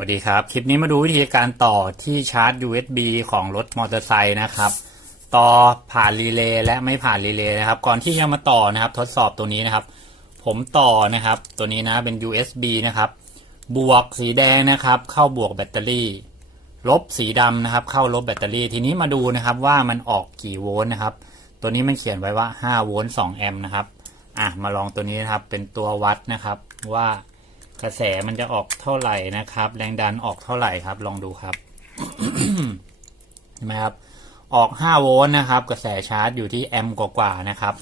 สวัสดีครับ คลิปนี้มาดูวิธีการต่อที่ชาร์จ USB ของรถมอเตอร์ไซค์นะครับ ต่อผ่านรีเลย์และไม่ผ่านรีเลย์นะครับ ก่อนที่จะมาต่อนะครับ ทดสอบตัวนี้นะครับ ผมต่อนะครับ ตัวนี้นะเป็น USB นะครับ บวกสีแดงนะครับ เข้าบวกแบตเตอรี่ ลบสีดำนะครับ เข้าลบแบตเตอรี่ ทีนี้มาดูนะครับว่ามันออกกี่โวลต์นะครับ ตัวนี้มันเขียนไว้ว่า 5 โวลต์ 2 แอมป์นะครับ อะ มาลองตัวนี้นะครับ เป็นตัววัดนะครับว่า กระแสมันจะออกเท่าไหร่นะครับ แรงดันออกเท่าไหร่ครับ ลองดูครับเห็นไหมครับ ออก 5 โวลต์นะครับ กระแสชาร์จอยู่ที่แอมป์กว่าๆนะครับ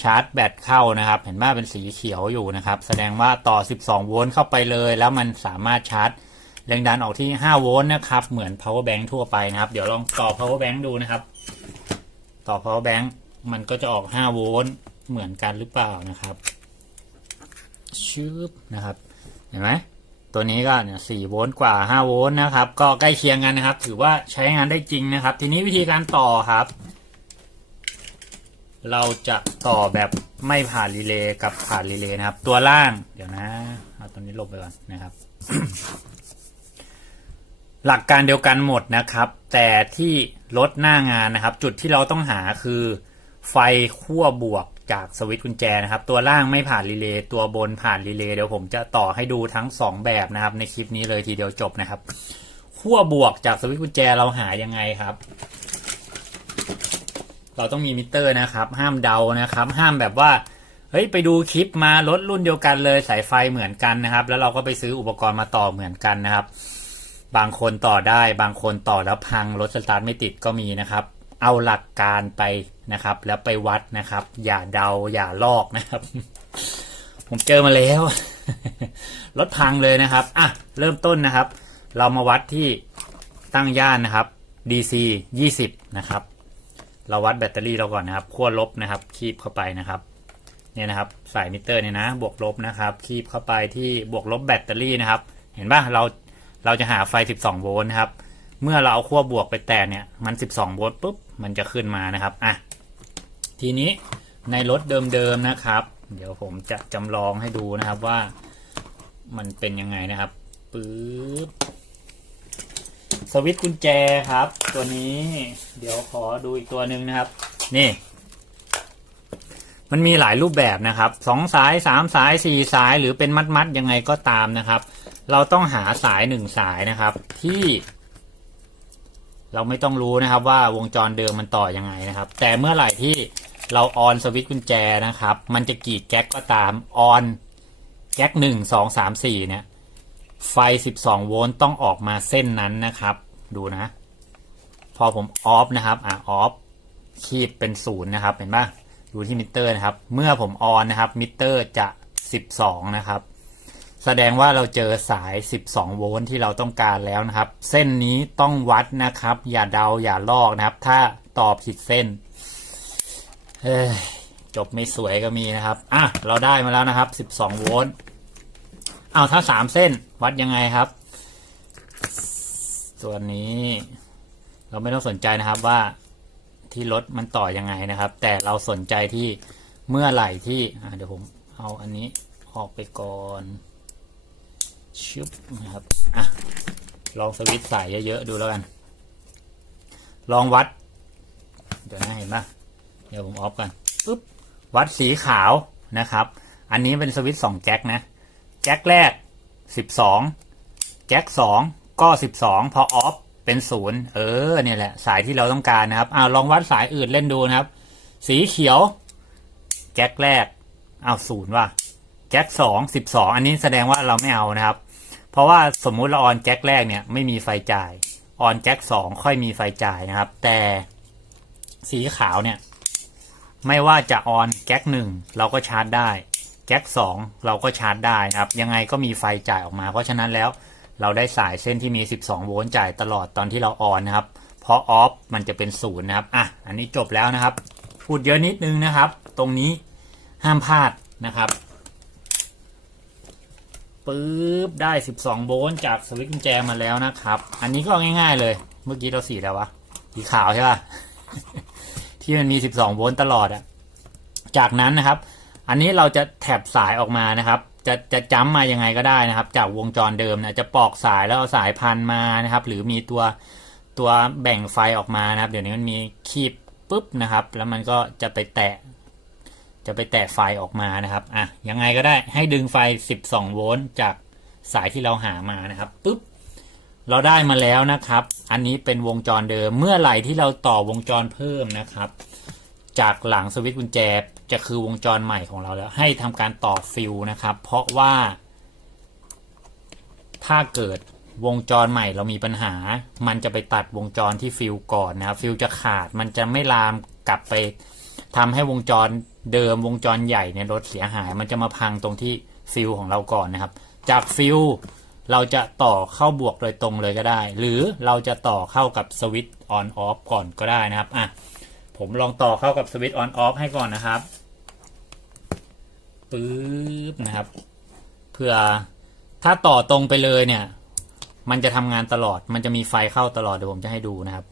ชาร์จแบตเข้านะครับ เห็นว่าเป็นสีเขียวอยู่นะครับ แสดงว่าต่อ 12 โวลต์เข้าไปเลย แล้วมันสามารถชาร์จแรงดันออกที่ 5 โวลต์นะครับ เหมือน power bank ทั่วไปนะครับ เดี๋ยวลองต่อ power bank ดูนะครับ ต่อ power bank มันก็จะออก 5 โวลต์เหมือนกันหรือเปล่านะครับชืบนะครับ เห็นไหมตัวนี้ก็เนี่ย4โวลต์กว่า5โวลต์นะครับ ก็ใกล้เคียงกันนะครับ ถือว่าใช้งานได้จริงนะครับ ทีนี้วิธีการต่อครับ เราจะต่อแบบไม่ผ่านรีเลย์กับผ่านรีเลย์นะครับ ตัวล่างเดี๋ยวนะเอาตัวนี้ลบไปก่อนนะครับ หลักการเดียวกันหมดนะครับ แต่ที่ลดหน้างานนะครับ จุดที่เราต้องหาคือไฟขั้วบวก จากสวิตช์กุญแจนะครับ ตัวล่างไม่ผ่านรีเลย์ตัวบนผ่านรีเลย์เดี๋ยวผมจะต่อให้ดูทั้ง 2 แบบนะครับ ในคลิปนี้เลยทีเดียวจบนะครับขั้วบวกจากสวิตช์กุญแจเราหายังไงครับ เราต้องมีมิเตอร์นะครับ ห้ามเดานะครับ ห้ามแบบว่าเฮ้ยไปดูคลิปมารถรุ่นเดียวกันเลยสายไฟเหมือนกันนะครับ แล้วเราก็ไปซื้ออุปกรณ์มาต่อเหมือนกันนะครับ บางคนต่อได้ บางคนต่อแล้วพังรถสตาร์ทไม่ติดก็มีนะครับ เอาหลักการไปนะครับ แล้วไปวัดนะครับ อย่าเดาอย่าลอกนะครับ ผมเจอมาแล้วรถพังเลยนะครับอะเริ่มต้นนะครับ เรามาวัดที่ตั้งย่านนะครับ DC 20 นะครับ เราวัดแบตเตอรี่เราก่อนนะครับขั้วลบนะครับ คีบเข้าไปนะครับเนี่ยนะครับสายมิเตอร์เนี่ยนะ บวกลบนะครับ คีบเข้าไปที่บวกลบแบตเตอรี่นะครับ เห็นป่ะเราเราจะหาไฟ 12 โวลต์นะครับ เมื่อเราเอาขั้วบวกไปแตะเนี่ยมัน 12 โวลต์ปุ๊บมันจะขึ้นมานะครับอะทีนี้ในรถเดิมๆนะครับ เดี๋ยวผมจะจำลองให้ดูนะครับว่ามันเป็นยังไงนะครับปึ๊บสวิตช์กุญแจครับ ตัวนี้เดี๋ยวขอดูอีกตัวหนึ่งนะครับ นี่ มันมีหลายรูปแบบนะครับสองสายสามสายสี่สายหรือเป็นมัดๆยังไงก็ตามนะครับ เราต้องหาสายหนึ่งสายนะครับ ที่ เราไม่ต้องรู้นะครับว่าวงจรเดิมมันต่อยังไงนะครับ แต่เมื่อไหร่ที่เราออนสวิตช์กุญแจนะครับ มันจะกี่แก๊กก็ตามออนแก๊กหนึ่งสองสามสี่เนี่ย ไฟ12โวลต์ต้องออกมาเส้นนั้นนะครับ ดูนะ พอผมออฟนะครับอะออฟคีบเป็นศูนย์นะครับ เห็นปะดูที่มิเตอร์นะครับ เมื่อผมออนนะครับมิเตอร์จะ12นะครับ แสดงว่าเราเจอสาย 12 โวลต์ที่เราต้องการแล้วนะครับ เส้นนี้ต้องวัดนะครับ อย่าเดาอย่าลอกนะครับ ถ้าตอบผิดเส้นเฮ้ยจบไม่สวยก็มีนะครับ อะ เราได้มาแล้วนะครับ 12 โวลต์ เอาถ้าสามเส้นวัดยังไงครับ ส่วนนี้ เราไม่ต้องสนใจนะครับว่าที่รถมันต่อยังไงนะครับ แต่เราสนใจที่เมื่อไหร่ที่ อะเดี๋ยวผมเอาอันนี้ออกไปก่อน ชึบนะครับอะลองสวิตช์สายเยอะๆดูแล้วกัน ลองวัด เดี๋ยวนะเห็นปะเดี๋ยวผมออฟกันปุ๊บวัดสีขาวนะครับ อันนี้เป็นสวิตสองแจ็คนะแจ็คแรก12แจ็ค2ก็12พอออฟเป็นศูนย์เออเนี่ยแหละ สายที่เราต้องการนะครับอ้าวลองวัดสายอื่นเล่นดูนะครับ สีเขียว แจ็คแรกอ้าวศูนย์ว่ะแจ็คสองสิบสองอันนี้แสดงว่าเราไม่เอานะครับ ราะว่าสมมุติเราออนแจ็คแรกเนี่ยไม่มีไฟจ่ายออนแจ็คสองค่อยมีไฟจ่ายนะครับ แต่สีขาวเนี่ย ไม่ว่าจะออนแจ็คหนึ่งเราก็ชาร์จได้แจ็คสองเราก็ชาร์จได้นะครับ ยังไงก็มีไฟจ่ายออกมา เพราะฉะนั้นแล้วเราได้สายเส้นที่มี 12 โวลต์จ่ายตลอดตอนที่เราออนนะครับ เพราะออฟมันจะเป็นศูนย์นะครับ อะ อันนี้จบแล้วนะครับ พูดเยอะนิดนึงนะครับ ตรงนี้ห้ามพลาดนะครับ ปึ๊บ ได้ 12 โวลต์จากสวิตช์กุญแจมาแล้วนะครับ อันนี้ก็ง่ายๆเลย เมื่อกี้เราสีแล้ววะสีขาวใช่ป่ะ ที่มันมี 12 โวลต์ตลอดอะจากนั้นนะครับ อันนี้เราจะแถบสายออกมานะครับ จะจะจ้ำมายังไงก็ได้นะครับ จากวงจรเดิมนี่ยจะปอกสายแล้วเอาสายพันมานะครับ หรือมีตัวตัวแบ่งไฟออกมานะครับ เดี๋ยวนี้มันมีคีบปุ๊บนะครับ แล้วมันก็จะไปแตะ จะไปแตะไฟออกมานะครับอะยังไงก็ได้ให้ดึงไฟ 12 โวลต์จากสายที่เราหามานะครับปุ๊บเราได้มาแล้วนะครับ อันนี้เป็นวงจรเดิม เมื่อไหร่ที่เราต่อวงจรเพิ่มนะครับ จากหลังสวิตช์กุญแจจะคือวงจรใหม่ของเราแล้ว ให้ทำการต่อฟิวนะครับ เพราะว่า ถ้าเกิดวงจรใหม่เรามีปัญหา มันจะไปตัดวงจรที่ฟิวก่อนนะครับ ฟิวจะขาดมันจะไม่ลามกลับไปทำให้วงจร เดิมวงจรใหญ่ในรถเสียหาย มันจะมาพังตรงที่ฟิวของเราก่อนนะครับ จากฟิวเราจะต่อเข้าบวกโดยตรงเลยก็ได้ หรือเราจะต่อเข้ากับสวิตช์ออนออฟก่อนก็ได้นะครับอะผมลองต่อเข้ากับสวิตช์ออนออฟให้ก่อนนะครับปึ๊บนะครับเพื่อถ้าต่อตรงไปเลยเนี่ย มันจะทำงานตลอด มันจะมีไฟเข้าตลอดเดี๋ยวผมจะให้ดูนะครับ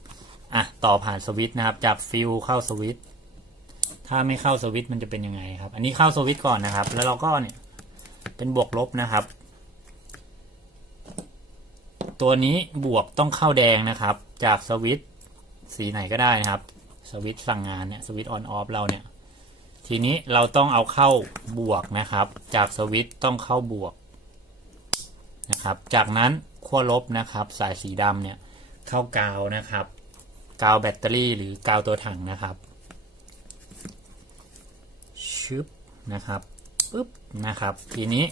อะต่อผ่านสวิตช์นะครับ จากฟิวเข้าสวิตช์ ถ้าไม่เข้าสวิตช์มันจะเป็นยังไงครับ อันนี้เข้าสวิตช์ก่อนนะครับ แล้วเราก็เนี่ยเป็นบวกลบนะครับ ตัวนี้บวกต้องเข้าแดงนะครับ จากสวิตช์สีไหนก็ได้นะครับ สวิตช์สั่งงานเนี่ยสวิตช์ออนออฟเราเนี่ย ทีนี้เราต้องเอาเข้าบวกนะครับ จากสวิตช์ต้องเข้าบวกนะครับ จากนั้นขั้วลบนะครับ สายสีดำเนี่ยเข้ากาวนะครับ กาวแบตเตอรี่หรือกาวตัวถังนะครับ ชึบนะครับปุ๊บนะครับ ทีนี้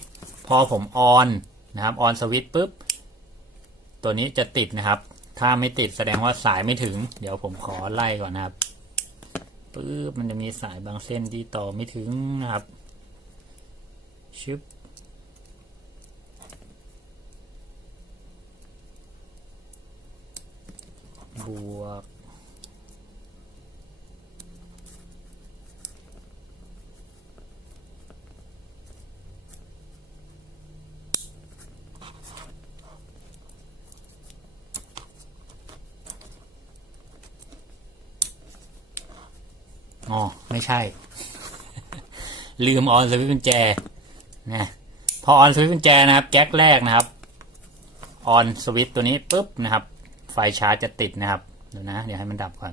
พอผมออนนะครับออนสวิตช์ปุ๊บ ตัวนี้จะติดนะครับ ถ้าไม่ติดแสดงว่าสายไม่ถึง เดี๋ยวผมขอไล่ก่อนนะครับปุ๊บมันจะมีสายบางเส้นที่ต่อไม่ถึงนะครับชึบบวก อ๋อ ไม่ใช่ ลืมออนสวิตช์กุญแจนะพอออนสวิตช์กุญแจนะครับ แก๊กแรกนะครับออนสวิตช์ตัวนี้ปุ๊บนะครับ ไฟชาร์จจะติดนะครับเดี๋ยวนะ เดี๋ยวให้มันดับก่อน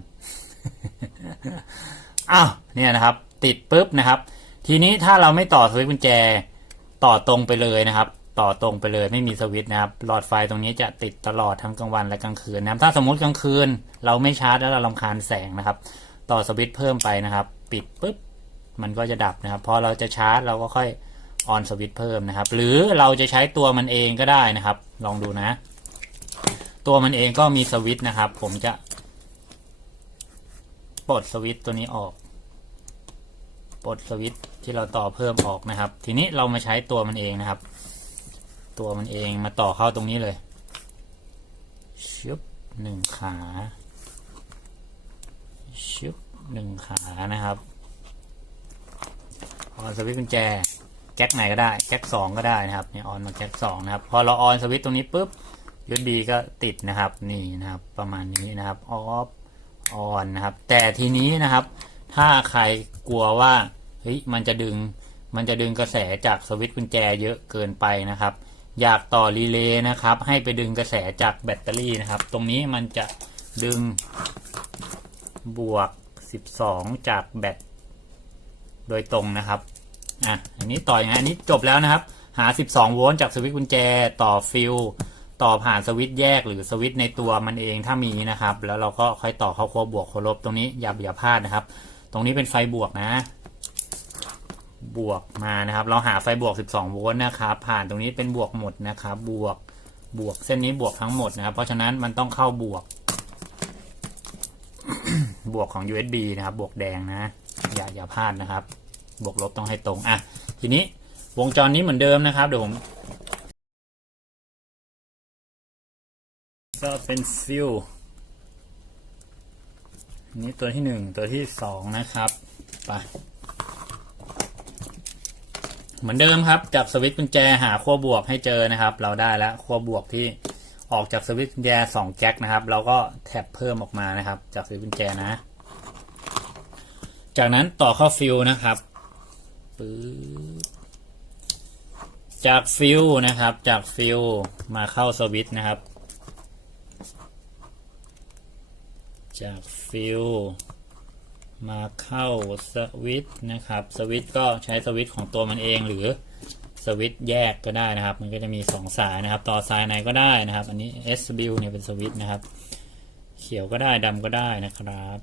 อ้าวเนี่ยนะครับ ติดปุ๊บนะครับ ทีนี้ถ้าเราไม่ต่อสวิตช์กุญแจต่อตรงไปเลยนะครับ ต่อตรงไปเลยไม่มีสวิตช์นะครับ หลอดไฟตรงนี้จะติดตลอดทั้งกลางวันและกลางคืนนะครับ ถ้าสมมติกลางคืน เราไม่ชาร์จแล้วเราลำคาญแสงนะครับ ต่อสวิตช์เพิ่มไปนะครับ ปิดปุ๊บมันก็จะดับนะครับพอเราจะชาร์จเราก็ค่อยออนสวิตช์เพิ่มนะครับ หรือเราจะใช้ตัวมันเองก็ได้นะครับ ลองดูนะ ตัวมันเองก็มีสวิตช์นะครับ ผมจะปลดสวิตช์ตัวนี้ออกปลดสวิตช์ที่เราต่อเพิ่มออกนะครับ ทีนี้เรามาใช้ตัวมันเองนะครับ ตัวมันเองมาต่อเข้าตรงนี้เลยชึบหนึ่งขาชึบ หนึ่งขานะครับออนสวิตช์กุญแจแก๊กไหนก็ได้แก๊กสองก็ได้นะครับเนี่ยออนมาแก๊กสองนะครับพอเราออนสวิตช์ตรงนี้ปุ๊บ USB ก็ติดนะครับนี่นะครับประมาณนี้นะครับออฟออนนะครับ แต่ทีนี้นะครับ ถ้าใครกลัวว่าเฮ้ยมันจะดึงมันจะดึงกระแสจากสวิตช์กุญแจเยอะเกินไปนะครับ อยากต่อรีเลย์นะครับ ให้ไปดึงกระแสจากแบตเตอรี่นะครับ ตรงนี้มันจะดึงบวก 12 จากแบตโดยตรงนะครับอะอันนี้ต่อย่างนี้อันนี้จบแล้วนะครับ หา 12 โวลต์จากสวิตช์กุญแจต่อฟิลต่อผ่านสวิตช์แยกหรือสวิตช์ในตัวมันเองถ้ามีนะครับ แล้วเราก็ค่อยต่อเข้าขั้วบวกขั้วลบตรงนี้อย่าอย่าพลาดนะครับ ตรงนี้เป็นไฟบวกนะ บวกมานะครับ เราหาไฟบวก 12 โวลต์นะครับ ผ่านตรงนี้เป็นบวกหมดนะครับ บวกบวกเส้นนี้บวกทั้งหมดนะครับ เพราะฉะนั้นมันต้องเข้าบวก บวกของ USB นะครับ บวกแดงนะ อย่าอย่าพลาดนะครับ บวกลบต้องให้ตรง อะ ทีนี้วงจรนี้เหมือนเดิมนะครับ เดี๋ยวผมก็เป็นฟิวอันนี้ตัวที่หนึ่งตัวที่สองนะครับ ไปเหมือนเดิมครับ จับสวิตช์กุญแจหาขั้วบวกให้เจอนะครับ เราได้แล้วขั้วบวกที่ ออกจากสวิตช์กุญแจสองแจ็คนะครับเราก็แท็บเพิ่มออกมานะครับ จากสวิตช์กุญแจนะ จากนั้นต่อเข้าฟิวนะครับปึ๊บจากฟิลนะครับ จากฟิลมาเข้าสวิตช์นะครับ จากฟิลมาเข้าสวิตช์นะครับ สวิตช์ก็ใช้สวิตช์ของตัวมันเองหรือ สวิตช์แยกก็ได้นะครับ มันก็จะมีสองสายนะครับ ต่อสายไหนก็ได้นะครับ อันนี้ S b i l เนี่ยเป็นสวิตช์นะครับ เขียวก็ได้ดำก็ได้นะครับ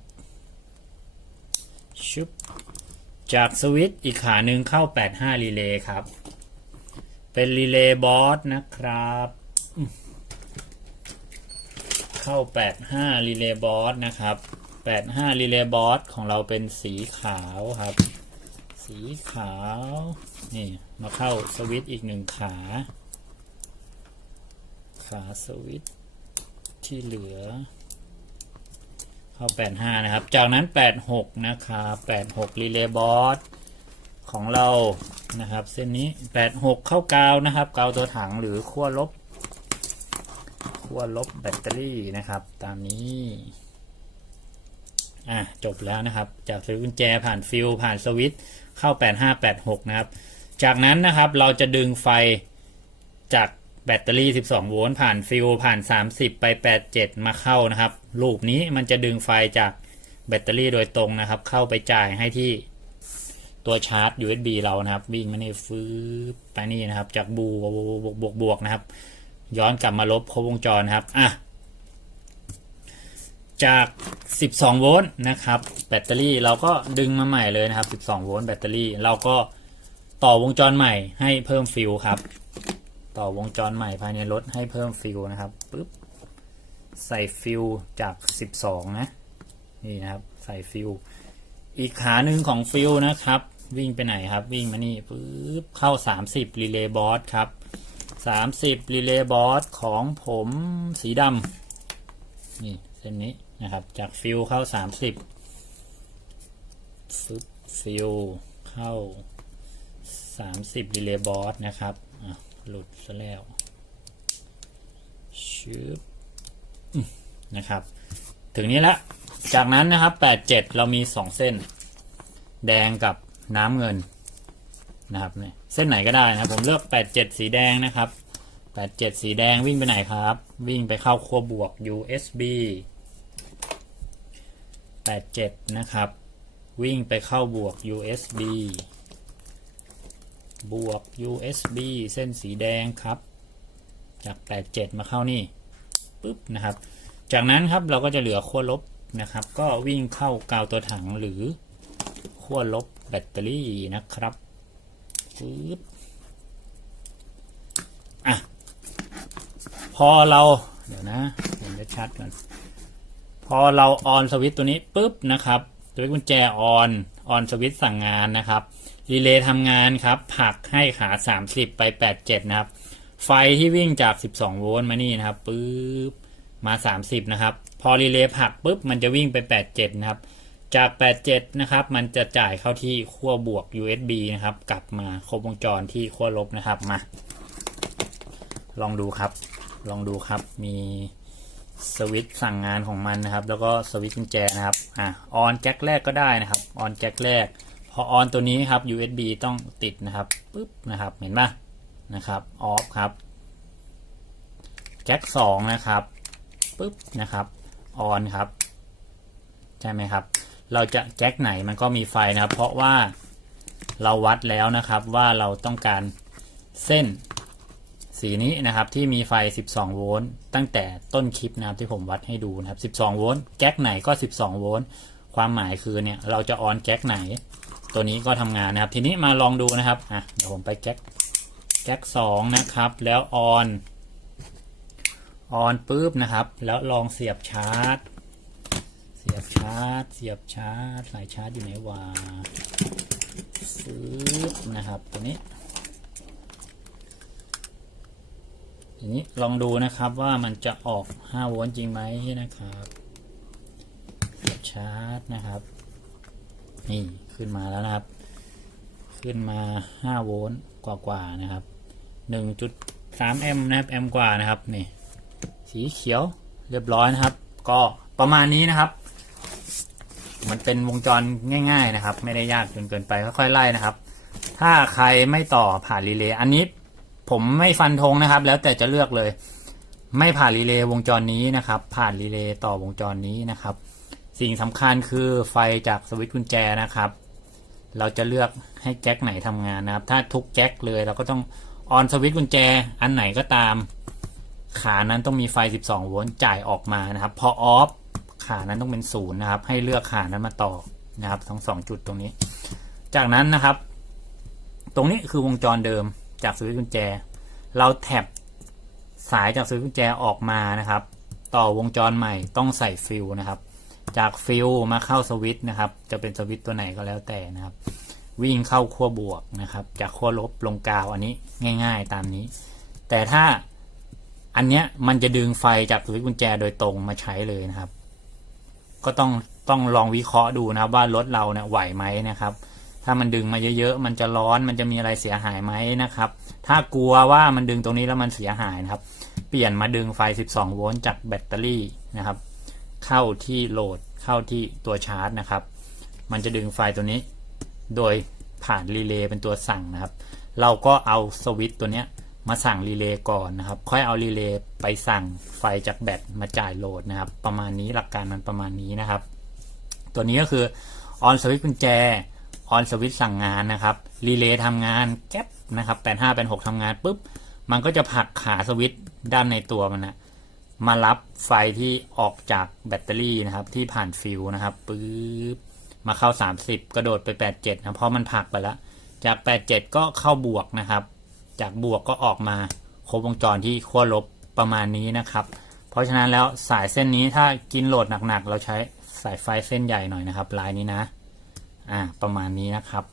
ชุบจากสวิตช์อีกขาหนึ่งเข้า 85 รีเลย์ครับ เป็นรีเลย์บอสนะครับ เข้า 85 รีเลย์บอสนะครับ 85 รีเลย์บอสของเราเป็นสีขาวครับ สีขาว นี่ มาเข้าสวิตช์อีกหนึ่งขา ขาสวิตช์ที่เหลือ เข้า 85 นะครับ จากนั้น 86 นะครับ86 รีเลย์บอสของเรานะครับ เส้นนี้ 86 เข้ากาวนะครับ กาวตัวถังหรือขั้วลบขั้วลบแบตเตอรี่นะครับ ตามนี้ อะจบแล้วนะครับจากสวิตช์กุญแจผ่านฟิลผ่านสวิตช์เข้า 8586 นะครับ จากนั้นนะครับเราจะดึงไฟจากแบตเตอรี่ 12 โวลต์ผ่านฟิลผ่าน 30 ไป 87 มาเข้านะครับลูปนี้มันจะดึงไฟจากแบตเตอรี่โดยตรงนะครับ เข้าไปจ่ายให้ที่ตัวชาร์จ USB เรานะครับ วิ่งมาในฟื้ไปนี่นะครับ จากบูบวกบวกบวกบวกนะครับ ย้อนกลับมาลบครบวงจรนะครับ อะ จาก 12 โวลต์นะครับ แบตเตอรี่เราก็ดึงมาใหม่เลยนะครับ 12 โวลต์แบตเตอรี่ เราก็ต่อวงจรใหม่ให้เพิ่มฟิลครับ ต่อวงจรใหม่ภายในรถให้เพิ่มฟิลนะครับปึ๊บใส่ฟิลจาก 12 นะ นี่นะครับ ใส่ฟิลอีกขาหนึ่งของฟิลนะครับ วิ่งไปไหนครับ วิ่งมานี่ปึ๊บเข้า 30 รีเลย์บอสครับ 30 รีเลย์บอสของผมสีดำนี่เส้นนี้ นะครับ จากฟิลเข้า30ฟึบฟิลเข้า30รีเลย์บอสนะครับหลุดซะแล้วชึบอืมนะครับ ถึงนี้ละ จากนั้นนะครับ87เรามี2เส้น แดงกับน้ำเงินนะครับเนี่ยเส้นไหนก็ได้นะครับผมเลือก 87 สีแดงนะครับ 87 สีแดงวิ่งไปไหนครับ วิ่งไปเข้าขั้วบวก USB 87 นะครับ วิ่งไปเข้าบวก USB บวก USB เส้นสีแดงครับ จาก 87 มาเข้านี่ปุ๊บนะครับ จากนั้นครับเราก็จะเหลือขั้วลบนะครับ ก็วิ่งเข้ากาวตัวถังหรือขั้วลบแบตเตอรี่นะครับปึ๊บอะพอเราเดี๋ยวนะผมจะชัดก่อน พอเราออนสวิตตัวนี้ปุ๊บนะครับตช์กุญแจออนออนสวิตสั่งงานนะครับรีเลย์ทำงานครับผลักให้ขา 30 ไป 87 นะครับ ไฟที่วิ่งจาก 12 โวลต์มานี่นะครับปุ๊บมา 30 นะครับ พอรีเลย์ผลักปุ๊บมันจะวิ่งไป 87 นะครับ จาก 87 นะครับ มันจะจ่ายเข้าที่ขั้วบวก USB นะครับ กลับมาครบวงจรที่ขั้วลบนะครับมา ลองดูครับ ลองดูครับมี สวิตสั่งงานของมันนะครับ แล้วก็สวิตกุญแจนะครับอะออนแจ็คแรกก็ได้นะครับออนแจ็คแรก พอออนตัวนี้ครับ USB ต้องติดนะครับปุ๊บนะครับเห็นปะนะครับออฟครับแจ็คสองนะครับปุ๊บนะครับออนครับใช่ไหมครับ เราจะแจ็คไหนมันก็มีไฟนะครับ เพราะว่าเราวัดแล้วนะครับว่าเราต้องการเส้น สีนี้นะครับที่มีไฟ 12 โวลต์ตั้งแต่ต้นคลิปนะครับที่ผมวัดให้ดูนะครับ 12 โวลต์แก๊กไหนก็ 12 โวลต์ความหมายคือเนี่ยเราจะออนแก๊กไหน ตัวนี้ก็ทำงานนะครับ ทีนี้มาลองดูนะครับอะเดี๋ยวผมไปแก๊กแก๊ก2นะครับ แล้วออนออนปุ๊บนะครับ แล้วลองเสียบชาร์จ เสียบชาร์จ เสียบชาร์จสายชาร์จอยู่ไหนวะปึ๊บนะครับตัวนี้ ทีนี้ลองดูนะครับว่ามันจะออก 5 โวลต์จริงไหมนะครับชาร์จนะครับ นี่ขึ้นมาแล้วนะครับ ขึ้นมา 5 โวลต์กว่าๆนะครับ 1.3 แอมป์นะครับแอมป์กว่านะครับนี่สีเขียวเรียบร้อยนะครับ ก็ประมาณนี้นะครับ มันเป็นวงจรง่าย ๆนะครับ ไม่ได้ยากจนเกินไปค่อยๆไล่นะครับ ถ้าใครไม่ต่อผ่านรีเลย์อันนี้ ผมไม่ฟันธงนะครับ แล้วแต่จะเลือกเลย ไม่ผ่านรีเลย์วงจรนี้นะครับ ผ่านรีเลย์ต่อวงจรนี้นะครับ สิ่งสำคัญคือไฟจากสวิตช์กุญแจนะครับ เราจะเลือกให้แจ็คไหนทำงานนะครับ ถ้าทุกแจ็คเลยเราก็ต้องออนสวิตช์กุญแจอันไหนก็ตาม ขานั้นต้องมีไฟ 12 โวลต์จ่ายออกมานะครับ พอออฟขานั้นต้องเป็นศูนย์นะครับ ให้เลือกขานั้นมาต่อนะครับ ทั้งสองจุดตรงนี้ จากนั้นนะครับ ตรงนี้คือวงจรเดิม จากสวิตช์กุญแจ เราแท็บสายจากสวิตช์กุญแจออกมานะครับ ต่อวงจรใหม่ต้องใส่ฟิลนะครับ จากฟิลมาเข้าสวิตช์นะครับ จะเป็นสวิตช์ตัวไหนก็แล้วแต่นะครับ วิ่งเข้าขั้วบวกนะครับ จากขั้วลบลงกาวอันนี้ง่าย ๆ ตามนี้ แต่ถ้าอันเนี้ยมันจะดึงไฟจากสวิตช์กุญแจโดยตรงมาใช้เลยนะครับ ก็ต้องต้องลองวิเคราะห์ดูนะครับว่ารถเราเนี่ยไหวไหมนะครับ ถ้ามันดึงมาเยอะๆ มันจะร้อน มันจะมีอะไรเสียหายไหมนะครับ ถ้ากลัวว่ามันดึงตรงนี้แล้วมันเสียหายนะครับ เปลี่ยนมาดึงไฟ 12 โวลต์จากแบตเตอรี่นะครับ เข้าที่โหลด เข้าที่ตัวชาร์จนะครับ มันจะดึงไฟตัวนี้ โดยผ่านรีเลย์เป็นตัวสั่งนะครับ เราก็เอาสวิตช์ตัวเนี้ยมาสั่งรีเลย์ก่อนนะครับ ค่อยเอารีเลย์ไปสั่งไฟจากแบตมาจ่ายโหลดนะครับ ประมาณนี้หลักการมันประมาณนี้นะครับ ตัวนี้ก็คือออนสวิตช์กุญแจ ออนสวิตสั่งงานนะครับรีเลย์ทำงานแก๊ปนะครับ85เป็น6ทำงานปุ๊บ มันก็จะผลักขาสวิตด้านในตัวมันนะมารับไฟที่ออกจากแบตเตอรี่นะครับ ที่ผ่านฟิวนะครับปึ๊บมาเข้า 30 กระโดดไป 87 นะ เพราะมันผลักไปแล้ว จาก 87 ก็เข้าบวกนะครับ จากบวกก็ออกมาครบวงจรที่ขั้วลบประมาณนี้นะครับ เพราะฉะนั้นแล้วสายเส้นนี้ถ้ากินโหลดหนักๆ เราใช้สายไฟเส้นใหญ่หน่อยนะครับลายนี้นะ อ่าประมาณนี้นะครับ